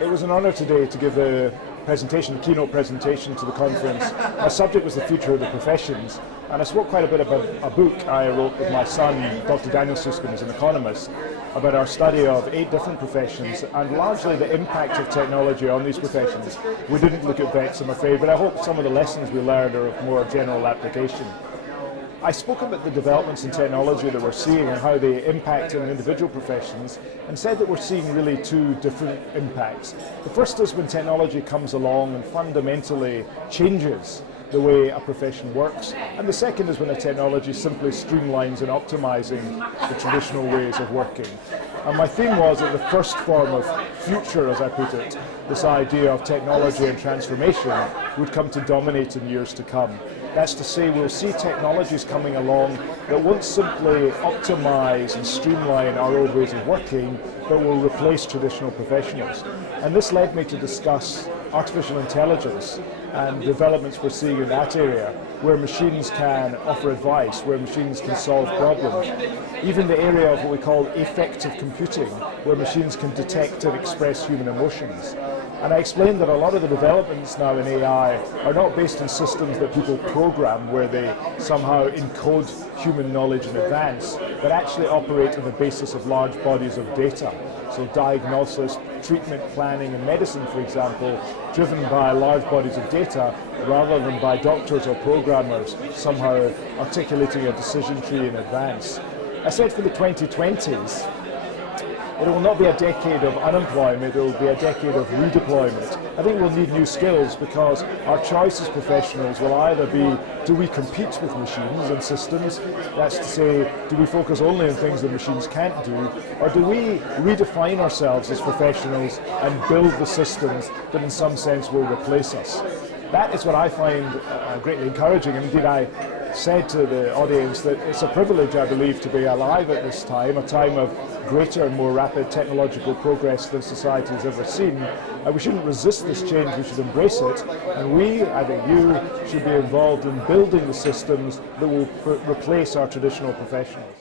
It was an honour today to give the keynote presentation to the conference. My subject was the future of the professions, and I spoke quite a bit about a book I wrote with my son, Dr. Richard Susskind, as an economist, about our study of 8 different professions and largely the impact of technology on these professions. We didn't look at vets, I'm afraid, but I hope some of the lessons we learned are of more general application. I spoke about the developments in technology that we're seeing and how they impact on individual professions, and said that we're seeing really 2 different impacts. The first is when technology comes along and fundamentally changes the way a profession works, and the second is when the technology simply streamlines and optimizing the traditional ways of working. And my theme was that the first form of future, as I put it, this idea of technology and transformation, would come to dominate in years to come. That's to say, we'll see technologies coming along that won't simply optimize and streamline our old ways of working, but will replace traditional professionals. And this led me to discuss artificial intelligence and developments we're seeing in that area, where machines can offer advice, where machines can solve problems. Even the area of what we call affective computing, where machines can detect and express human emotions. And I explained that a lot of the developments now in AI are not based on systems that people program, where they somehow encode human knowledge in advance, but actually operate on the basis of large bodies of data. So diagnosis, treatment planning and medicine, for example, driven by large bodies of data rather than by doctors or programmers somehow articulating a decision tree in advance. I said for the 2020s, it will not be a decade of unemployment, it will be a decade of redeployment. I think we'll need new skills because our choice as professionals will either be, do we compete with machines and systems? That's to say, do we focus only on things that machines can't do? Or do we redefine ourselves as professionals and build the systems that in some sense will replace us? That is what I find greatly encouraging, and indeed I said to the audience that it's a privilege, I believe, to be alive at this time, a time of greater and more rapid technological progress than society has ever seen. And we shouldn't resist this change, we should embrace it. And we, I think you, should be involved in building the systems that will replace our traditional professionals.